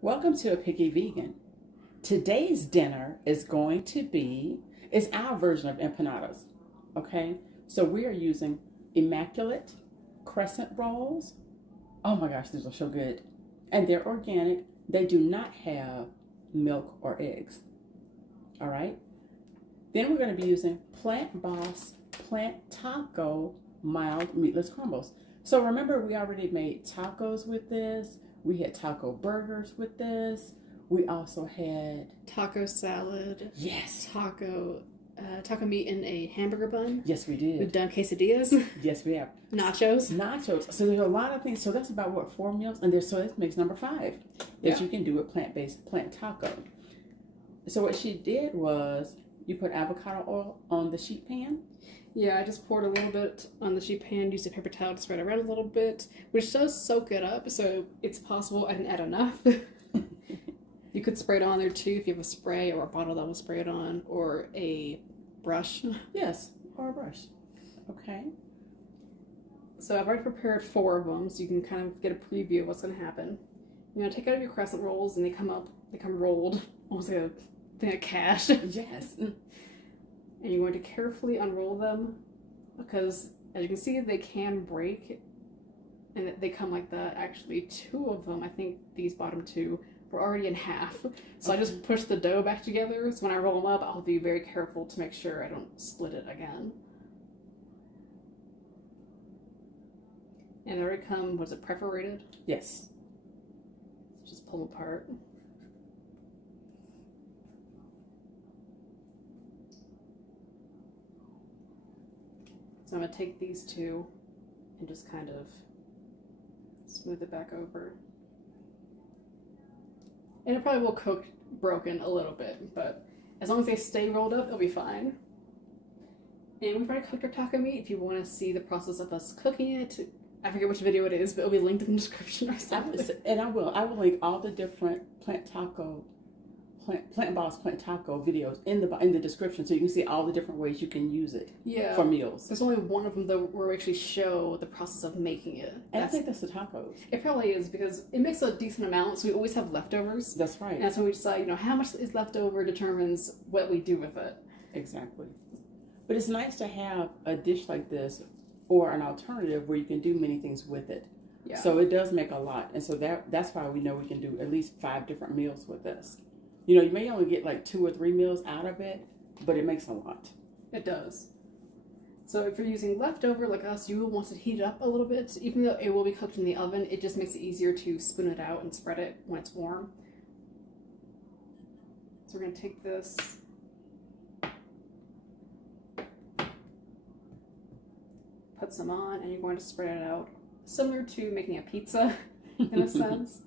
Welcome to A Picky Vegan. Today's dinner is going to be, it's our version of empanadas, okay? So we are using Immaculate Crescent rolls. Oh my gosh, these are so good. And they're organic. They do not have milk or eggs, all right? Then we're going to be using Plant Boss Plant Taco Mild Meatless Crumbles. So remember, we already made tacos with this. We had taco burgers with this. We also had taco salad. Yes. Taco meat in a hamburger bun. Yes, we did. We've done quesadillas. Yes, we have. Nachos. Nachos. So there's a lot of things. So that's about what, 4 meals? And so this makes number 5 that you can do with plant-based plant taco. So what she did was you put avocado oil on the sheet pan. Yeah, I just poured a little bit on the sheet pan, used a paper towel to spread it around a little bit, which does soak it up, so it's possible I didn't add enough. You could spray it on there too if you have a spray or a bottle that will spray it on, or a brush. Yes, or a brush. Okay. So I've already prepared 4 of them, so you can kind of get a preview of what's going to happen. You're going to take out your crescent rolls, and they come rolled, almost like a thing of cash. Yes. And you're going to carefully unroll them, because as you can see, they can break, and they come like that. Actually, 2 of them, I think these bottom 2, were already in half. So I just push the dough back together, so when I roll them up, I'll be very careful to make sure I don't split it again. And they already come, was it perforated? Yes. Just pull them apart. So I'm going to take these 2 and just kind of smooth it back over. And it probably will cook broken a little bit, but as long as they stay rolled up, it'll be fine. And we've already cooked our taco meat. If you want to see the process of us cooking it, I forget which video it is, but it'll be linked in the description or something. And I will link all the different Plant Boss Plant Taco videos in the description, so you can see all the different ways you can use it for meals. There's only one of them though where we actually show the process of making it. And I think that's the tacos. It probably is, because it makes a decent amount, so we always have leftovers. That's right. And that's when we decide, how much is left over determines what we do with it. Exactly. But it's nice to have a dish like this or an alternative where you can do many things with it. Yeah. So it does make a lot, and so that's why we know we can do at least 5 different meals with this. You may only get like 2 or 3 meals out of it, but it makes a lot. It does. So if you're using leftover like us, you will want to heat it up a little bit. Even though it will be cooked in the oven, it just makes it easier to spoon it out and spread it when it's warm. So we're going to take this, put some on, and you're going to spread it out, similar to making a pizza in a sense.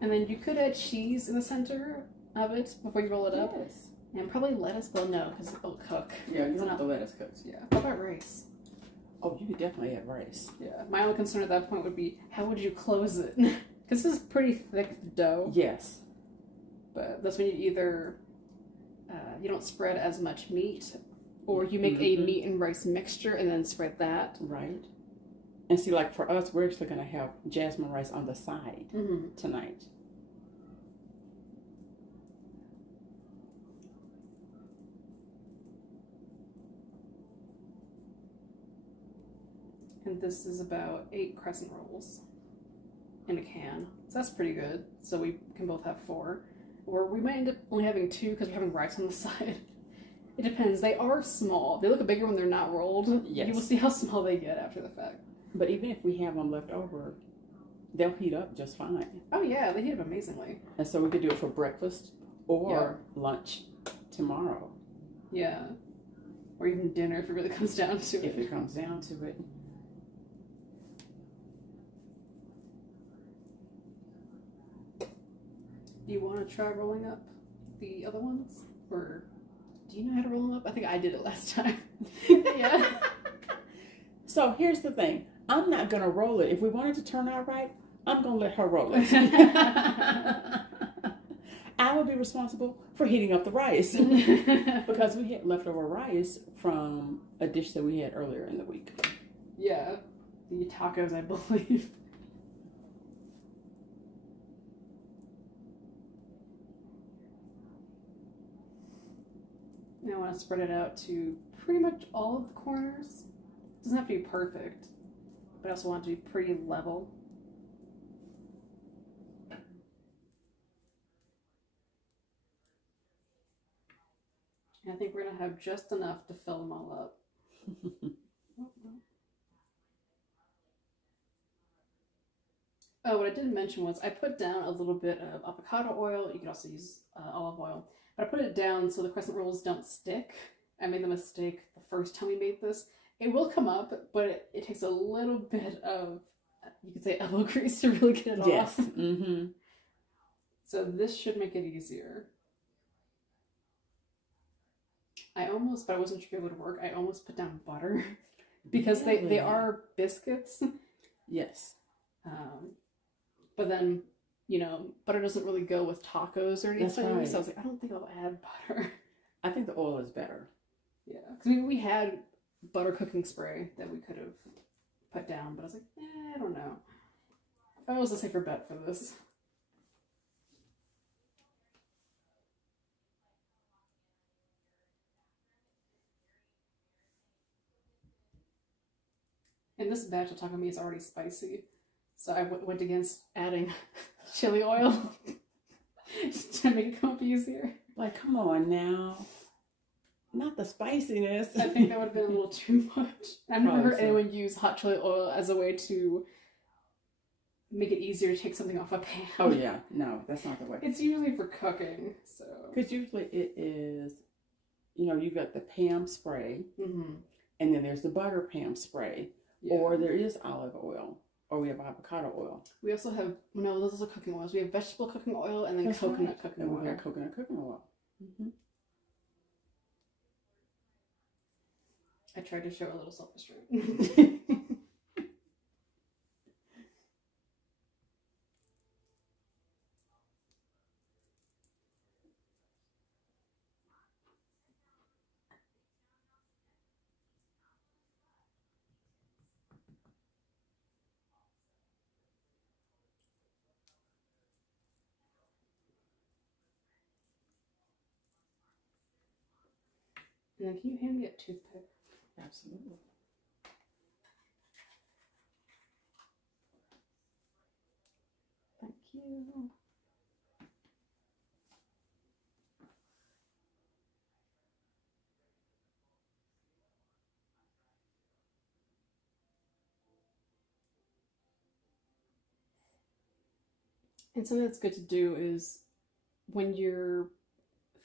And then you could add cheese in the center of it before you roll it up. Yes. And probably lettuce, well, no, because it'll cook. Yeah, you don't have the lettuce cooks. Yeah. What about rice? Oh, you could definitely add rice. Yeah. My only concern at that point would be, how would you close it? Because this is pretty thick dough. Yes. But that's when you either, you don't spread as much meat, or you make a meat and rice mixture and then spread that. Right. And see, like for us, we're actually going to have jasmine rice on the side tonight. And this is about 8 crescent rolls in a can. So that's pretty good. So we can both have 4. Or we might end up only having 2 because we're having rice on the side. It depends. They are small. They look bigger when they're not rolled. Yes. You will see how small they get after the fact. But even if we have them left over, they'll heat up just fine. Oh yeah, they heat up amazingly. And so we could do it for breakfast or lunch tomorrow. Yeah. Or even dinner if it really comes down to it. If it comes down to it. Do you want to try rolling up the other ones? Or do you know how to roll them up? I think I did it last time. Yeah. So here's the thing. I'm not going to roll it. If we want it to turn out right, I'm going to let her roll it. I will be responsible for heating up the rice. Because we had leftover rice from a dish that we had earlier in the week. Yeah. The tacos, I believe. want to spread it out to pretty much all of the corners. It doesn't have to be perfect, but I also want it to be pretty level. And I think we're going to have just enough to fill them all up. Oh, what I didn't mention was I put down a little bit of avocado oil. You can also use olive oil. But I put it down so the crescent rolls don't stick. I made the mistake the first time we made this. It will come up, but it takes a little bit of, you could say, elbow grease to really get it off. Yes. Mm-hmm. So this should make it easier. I almost, but I wasn't sure it would work, I almost put down butter. Because really? they are biscuits. Yes. But then, you know, butter doesn't really go with tacos or anything. That's right. So I was like, I don't think I'll add butter. I think the oil is better. Yeah. Because we had butter cooking spray that we could have put down, but I was like, I don't know. I was a safer bet for this. And this batch of taco meat is already spicy. So I went against adding chili oil to make it come up easier. Like, come on now. Not the spiciness. I think that would have been a little too much. I've never heard anyone use hot chili oil as a way to make it easier to take something off a pan. Oh yeah, no, that's not the way. It's usually for cooking, so. Because usually it is, you know, you got the Pam spray, Mm-hmm. and then there's the butter Pam spray, Yeah. or there is olive oil, or we have avocado oil. We also have, no, those are cooking oils. We have vegetable cooking oil and then That's coconut right. cooking And oil. we got coconut cooking oil. Mm-hmm. I tried to show a little self-restraint. And then can you hand me a toothpick? Absolutely. Thank you. And something that's good to do is when you're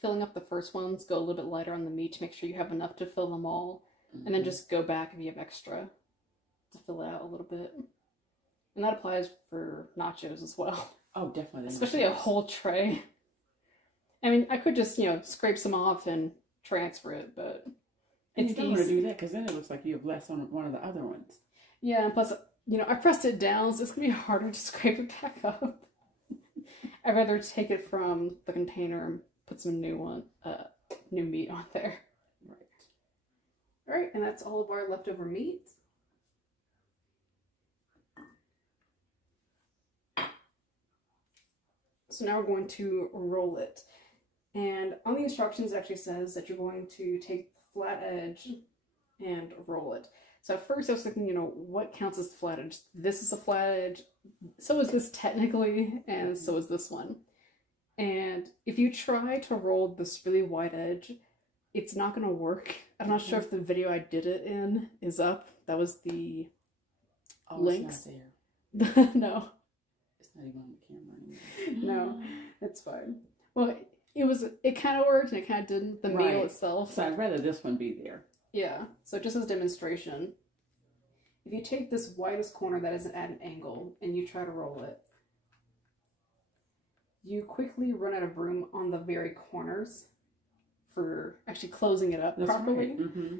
filling up the first ones, go a little bit lighter on the meat to make sure you have enough to fill them all. Mm-hmm. And then just go back if you have extra to fill it out a little bit. And that applies for nachos as well. Oh, definitely. Especially a whole tray. I mean, I could just, you know, scrape some off and transfer it, but it's easy. You don't want to do that because then it looks like you have less on one of the other ones. Yeah, and plus, you know, I pressed it down, so it's going to be harder to scrape it back up. I'd rather take it from the container and put some new meat on there. Right. All right, and that's all of our leftover meat. So now we're going to roll it. And on the instructions it actually says that you're going to take the flat edge and roll it. So at first I was thinking, you know, what counts as the flat edge? This is a flat edge, so is this technically, and so is this one. And if you try to roll this really wide edge, it's not going to work. I'm not sure if the video I did it in is up. That was the links. It's not there. No. It's not even on the camera anymore. No, it's fine. Well, it kind of worked and it kind of didn't. The meal itself. So I'd rather this one be there. Yeah. So just as a demonstration, if you take this widest corner that isn't at an angle and you try to roll it, you quickly run out of room on the very corners for actually closing it up properly. Right. Mm-hmm.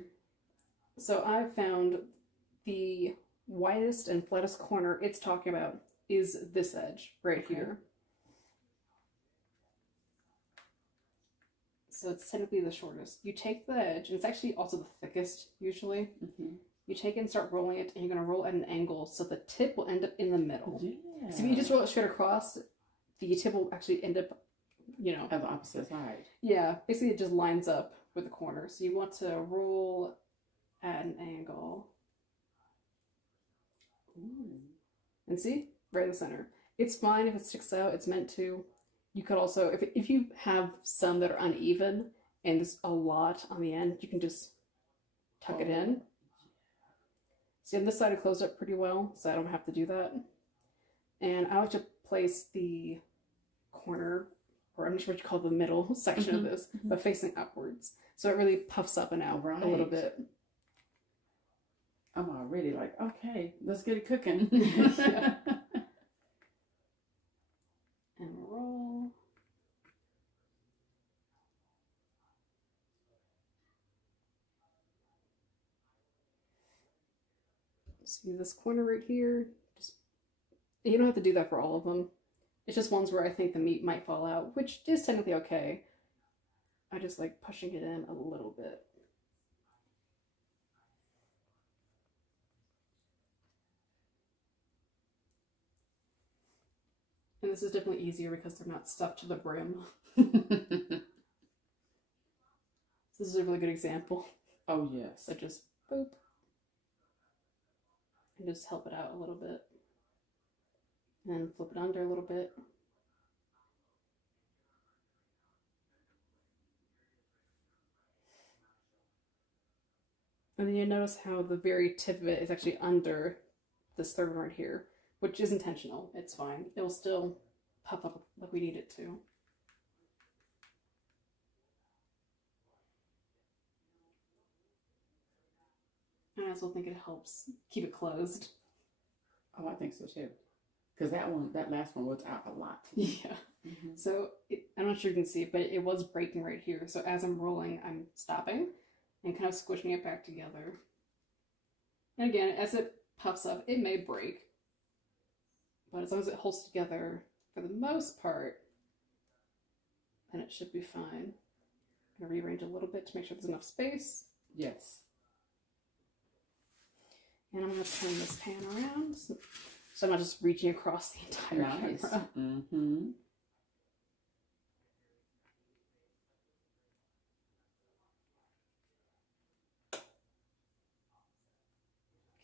So I found the widest and flattest corner it's talking about is this edge right here. So it's technically the shortest. You take the edge, and it's actually also the thickest usually. Mm-hmm. You take it and start rolling it, and you're going to roll at an angle so the tip will end up in the middle. Yeah. So if you just roll it straight across, the tip will actually end up, you know, on the opposite side. Yeah, basically it just lines up with the corner. So you want to roll at an angle. Ooh. And see? Right in the center. It's fine if it sticks out. It's meant to. You could also, if you have some that are uneven and there's a lot on the end, you can just tuck it in. See, on this side I closed up pretty well, so I don't have to do that. And I like to place the corner, or I'm not sure what you call the middle section of this, but facing upwards. So it really puffs up and out a little bit. I'm already like, okay, let's get it cooking. Yeah. And roll. See this corner right here? You don't have to do that for all of them. It's just ones where I think the meat might fall out, which is technically okay. I just like pushing it in a little bit. And this is definitely easier because they're not stuffed to the brim. This is a really good example. Oh, yes. So just boop. And just help it out a little bit. And flip it under a little bit. And then you notice how the very tip of it is actually under this third one right here, which is intentional. It's fine. It'll still puff up like we need it to. And I also think it helps keep it closed. Oh, I think so too. Because that last one was out a lot. Yeah. So I'm not sure you can see it, but it was breaking right here. So as I'm rolling, I'm stopping and kind of squishing it back together. And again, as it puffs up, it may break. But as long as it holds together for the most part, then it should be fine. I'm going to rearrange a little bit to make sure there's enough space. Yes. And I'm going to turn this pan around. So I'm not just reaching across the entire camera. Mm-hmm.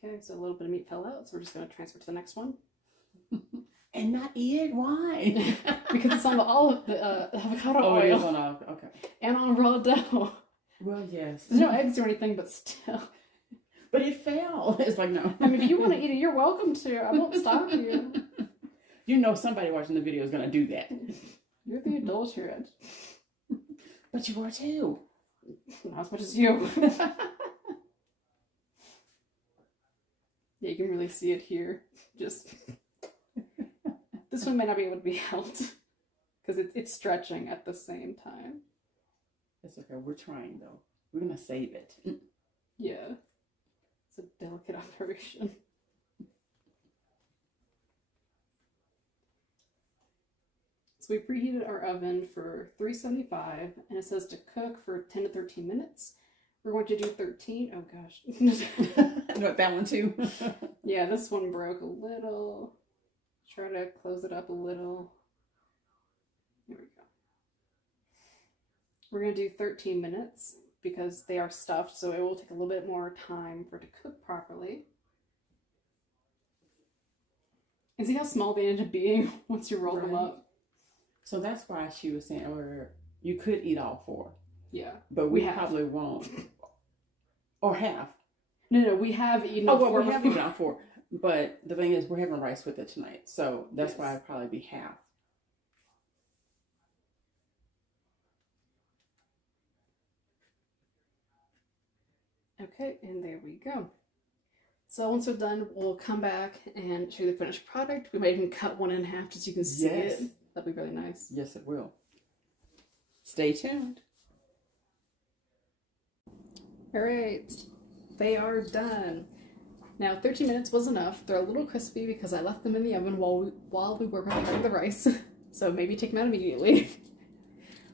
Okay, so a little bit of meat fell out, so we're just going to transfer to the next one. And not eat? Why? Because it's on the avocado oil. It is on okay. And on raw dough. Well, yes. There's no eggs or anything, but still. But it fell. It's like, no. I mean, if you want to eat it, you're welcome to. I won't stop you. You know somebody watching the video is going to do that. You're the adulterant. But you are too. Not as much as you. Yeah, you can really see it here. Just... This one might not be able to be held. Because it's stretching at the same time. It's okay. We're trying, though. We're going to save it. Yeah. It's a delicate operation. So we preheated our oven for 375, and it says to cook for 10 to 13 minutes. We're going to do 13. Oh gosh. No, that one too. Yeah, this one broke a little. Try to close it up a little. There we go. We're going to do 13 minutes because they are stuffed, so it will take a little bit more time for it to cook properly. And see how small they end up being once you roll them up? So that's why she was saying earlier, you could eat all 4. Yeah. But we probably won't. Or half. No, we have eaten all 4. We have eaten all 4. But the thing is, we're having rice with it tonight. So that's why it'd probably be half. Okay, and there we go. So once we're done, we'll come back and show you the finished product. We might even cut one in half just so you can see it. That'd be really nice. Yes, it will. Stay tuned. All right, they are done. Now 13 minutes was enough. They're a little crispy because I left them in the oven while we were preparing the rice. So maybe take them out immediately.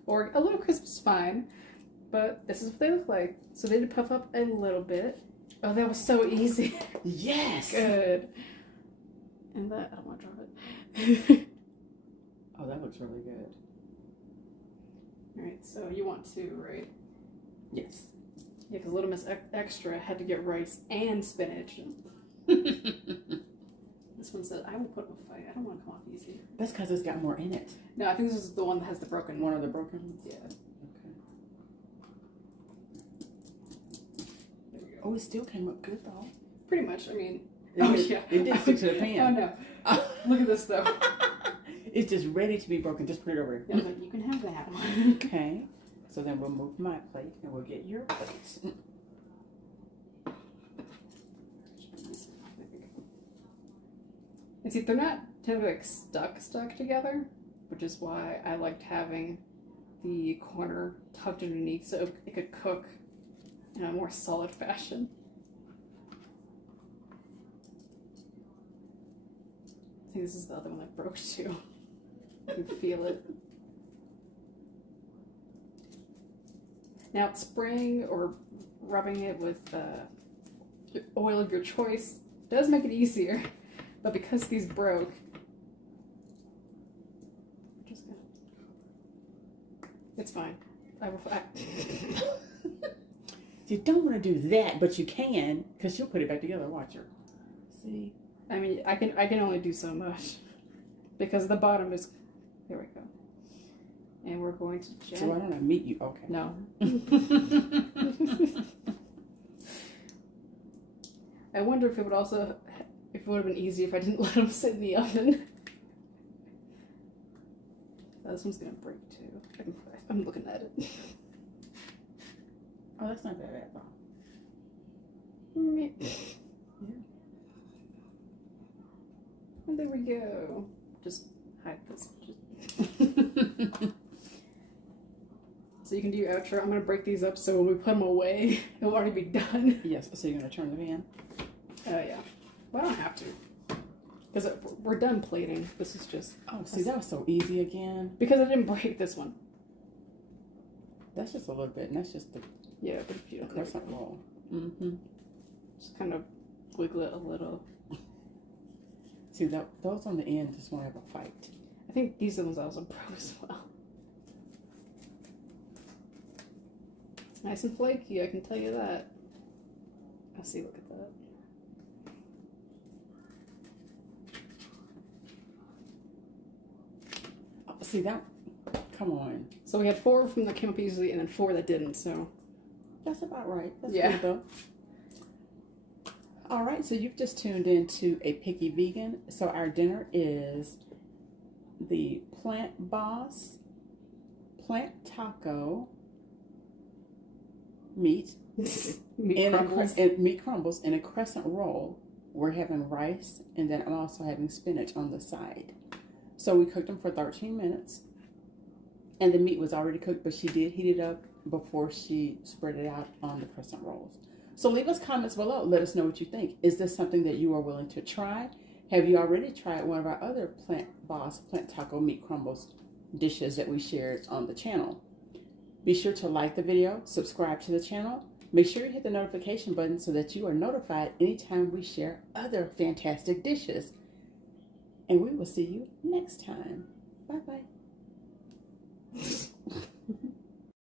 Or a little crisp is fine. But this is what they look like. So they did puff up a little bit. Oh, that was so easy. Yes. Good. And that, I don't want to drop it. Oh, that looks really good. All right, so you want to, right? Yes. Yeah, because Little Miss Extra had to get rice and spinach. This one said, I will put up a fight. I don't want to come off easy. That's because it's got more in it. No, I think this is the one that has the broken one. Of the broken ones? Yeah. Okay. There we go. Oh, it still came up good, though. Pretty much. I mean, it did stick to the pan. Oh, no. Look at this, though. It's just ready to be broken. Just put it over here. Yeah, like, you can have that. Okay. So then we'll move my plate and we'll get your plate. And see, they're not kind of like stuck together, which is why I liked having the corner tucked underneath so it could cook in a more solid fashion. I think this is the other one that broke too. You can feel it. Now, spraying or rubbing it with oil of your choice does make it easier, but because these broke, it's fine. You don't want to do that, but you can, because she'll put it back together. Watch her. See? I mean, I can only do so much because the bottom is. There we go. And we're going to. So I don't have meat. You okay? No. I wonder if it would also, if it would have been easier if I didn't let them sit in the oven. This one's gonna break too. I'm looking at it. Oh, that's not that bad though. Yeah. And there we go. Just hide this. So you can do your outro. I'm going to break these up so when we put them away, it'll already be done. Yes, so you're going to turn the pan? Yeah. But I don't have to. Because we're done plating. This is just... Oh, see, that was so easy again. Because I didn't break this one. That's just a little bit, and that's just the... Yeah, but if you don't... Crescent roll. Mm-hmm. Just kind of wiggle it a little. See, those on the end just want to have a fight. I think these are the ones I also broke as well. It's nice and flaky, I can tell you that. I see, look at that. Oh, see that? Come on. So we had 4 from that came up easily and then 4 that didn't, so. That's about right. That's yeah. good though. All right, so you've just tuned into A Picky Vegan. So our dinner is the Plant Boss Plant Taco meat meat crumbles in a crescent roll. We're having rice, and then I'm also having spinach on the side. So we cooked them for 13 minutes, and the meat was already cooked, but she did heat it up before she spread it out on the crescent rolls. So leave us comments below. Let us know what you think. Is this something that you are willing to try? Have you already tried one of our other Plant Boss Plant Taco Meat Crumbles dishes that we shared on the channel? Be sure to like the video, subscribe to the channel. Make sure you hit the notification button so that you are notified anytime we share other fantastic dishes. And we will see you next time. Bye-bye.